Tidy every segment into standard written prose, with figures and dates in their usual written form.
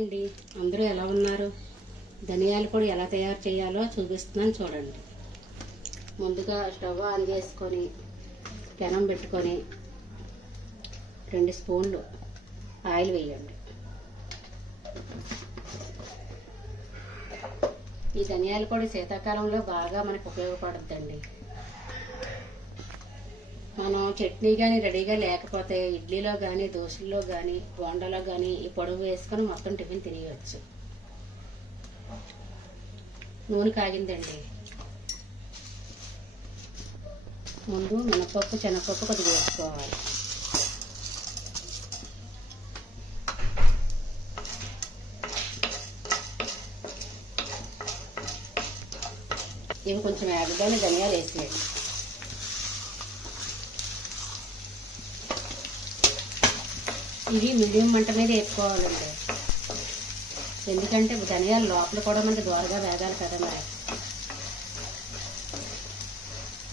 అండి, అందరూ ఎలా ఉన్నారు? ధనియాల పొడి ఎలా తయారు చేయాలో చూపిస్తున్నాను చూడండి. ముందుగా స్టవ్ ఆన్ చేసుకొని పెనం పెట్టుకొని 2 స్పూన్లు ఆయిల్ వేయండి. ఈ ధనియాల పొడి శీతాకాలంలో బాగా మనకు ఉపయోగపడుతుందండి. మనం చట్నీ కానీ రెడీగా లేకపోతే ఇడ్లీలో కానీ దోశల్లో కానీ బోండాలో కానీ ఈ పొడుగు వేసుకొని మొత్తం టిఫిన్ తినేయచ్చు. నూనె కాగిందండి. ముందు మినపప్పు శనగపప్పు కొద్దిగా వేసుకోవాలి. ఇవి కొంచెం వేగగానే ధనియాలు వేసేయండి. ఇవి మీడియం మంట మీద వేసుకోవాలండి, ఎందుకంటే ధనియాలు లోపల కూడా మనకి దోరగా వేగాలి కదా. మరి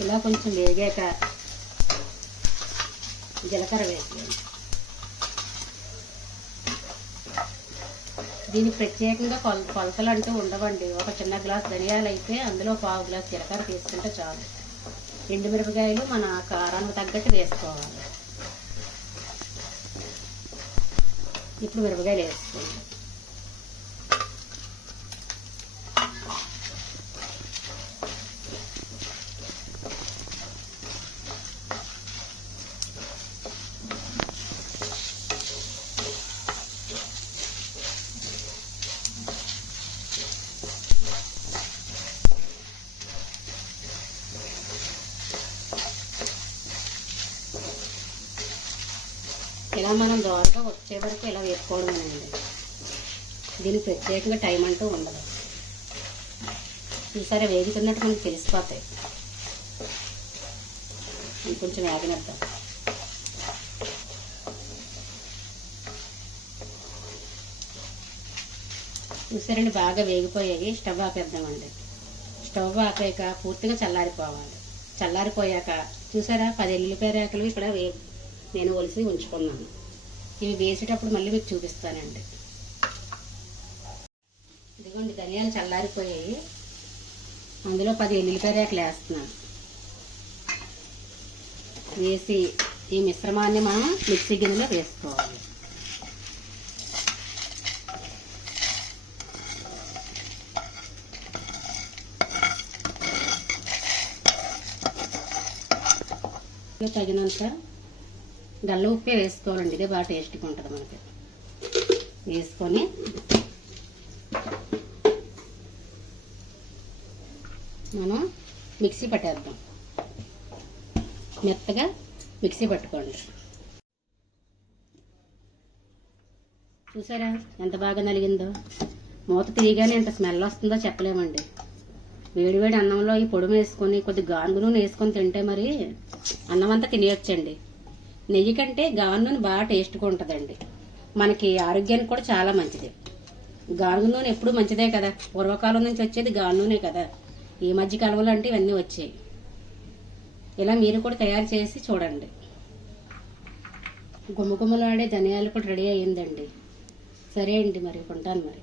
ఇలా కొంచెం వేగాక జీలకర్ర వేసేయండి. దీనికి ప్రత్యేకంగా కొలతలు అంటూ ఉండవండి. ఒక చిన్న గ్లాస్ ధనియాలు అయితే అందులో 1/2 గ్లాస్ జీలకర్ర తీసుకుంటే చాలు. 2 మిరపకాయలు మన కారానికి తగ్గట్టు వేసుకోవాలి. ఇప్పుడు మిరపకాయలు వేసుకోండి. ఇలా మనం దోరగా వచ్చే వరకు ఇలా వేసుకోవడమేనండి. దీనికి ప్రత్యేకంగా టైం అంటూ ఉండదు. ఈసారి వేగుతున్నట్టు మనకు తెలిసిపోతాయి. ఇంకొంచెం వేగనిద్దాం. చూసారండి, బాగా వేగిపోయాయి. స్టవ్ ఆపేద్దామండి. స్టవ్ ఆపాక పూర్తిగా చల్లారిపోవాలి. చల్లారిపోయాక చూసారా 10 ఎల్లుల్లిపాయ రేకలు ఇక్కడ నేను ఒలిసి ఉంచుకున్నాను. ఇవి వేసేటప్పుడు మళ్ళీ మీకు చూపిస్తానండి. ఇదిగోండి, ధనియాలు చల్లారిపోయాయి. అందులో 10 ఎల్లుల్లిపాయ రేకలు వేస్తున్నాను. వేసి ఈ మిశ్రమాన్ని మనం మిక్సీ గిన్నెలో వేసుకోవాలి. తగినంత గల్ల ఉప్పే వేసుకోవాలండి. ఇదే బాగా టేస్ట్గా ఉంటుంది మనకి. వేసుకొని మనం మిక్సీ పట్టేద్దాం. మెత్తగా మిక్సీ పట్టుకోండి. చూసారా ఎంత బాగా నలిగిందో. మూత తీయగానే ఎంత స్మెల్ వస్తుందో చెప్పలేమండి. వేడివేడి అన్నంలో ఈ పొడి వేసుకొని కొద్దిగా గానుగ నూనె వేసుకొని తింటే మరి అన్నం అంతా తినేయొచ్చండి. నెయ్యి కంటే గానుగ నూనె బాగా టేస్ట్గా ఉంటుందండి. మనకి ఆరోగ్యానికి కూడా చాలా మంచిది. గానుగ నూనె ఎప్పుడు మంచిదే కదా. పూర్వకాలం నుంచి వచ్చేది గానుగ నూనె కదా. ఈ మధ్య కాలంలో అంటే ఇవన్నీ వచ్చాయి. ఇలా మీరు కూడా తయారు చేసి చూడండి. గుమ్మగుమ్మలాడే ధనియాలు కూడా రెడీ అయ్యిందండి. సరే అండి, మరి ఉంటాను మరి.